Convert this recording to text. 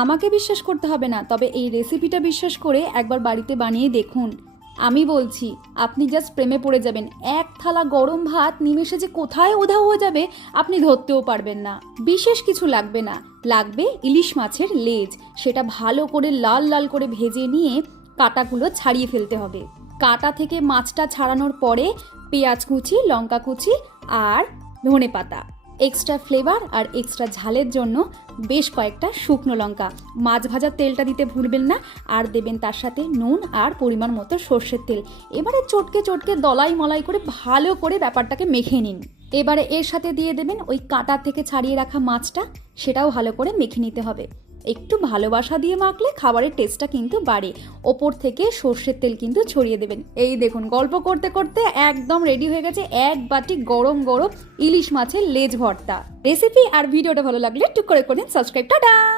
আমাকে বিশ্বাস করতে হবে না, তবে এই রেসিপিটা বিশ্বাস করে একবার বাড়িতে বানিয়ে দেখুন। আমি বলছি, আপনি জাস্ট প্রেমে পড়ে যাবেন। এক থালা গরম ভাত নিমেষে যে কোথায় উধাও হয়ে যাবে আপনি ধরতেও পারবেন না। বিশেষ কিছু লাগবে না, লাগবে ইলিশ মাছের লেজ। সেটা ভালো করে লাল লাল করে ভেজে নিয়ে কাঁটাগুলো ছাড়িয়ে ফেলতে হবে। কাঁটা থেকে মাছটা ছাড়ানোর পরে পেঁয়াজ কুচি, লঙ্কা কুচি আর ধনেপাতা, এক্সট্রা ফ্লেভার আর এক্সট্রা ঝালের জন্য বেশ কয়েকটা শুকনো লঙ্কা, মাছ ভাজার তেলটা দিতে ভুলবেন না, আর দেবেন তার সাথে নুন আর পরিমাণ মতো সর্ষের তেল। এবারে চটকে চটকে দলাই মলাই করে ভালো করে ব্যাপারটাকে মেখে নিন। এবারে এর সাথে দিয়ে দেবেন ওই কাঁটা থেকে ছাড়িয়ে রাখা মাছটা, সেটাও ভালো করে মেখে নিতে হবে। একটু ভালোবাসা দিয়ে মাখলে খাবারের টেস্টটা কিন্তু বাড়ে। ওপর থেকে সর্ষের তেল কিন্তু ছড়িয়ে দেবেন। এই দেখুন, গল্প করতে করতে একদম রেডি হয়ে গেছে এক বাটি গরম গরম ইলিশ মাছের লেজ ভর্তা। রেসিপি আর ভিডিওটা ভালো লাগলে টুক করে সাবস্ক্রাইব। টাটা।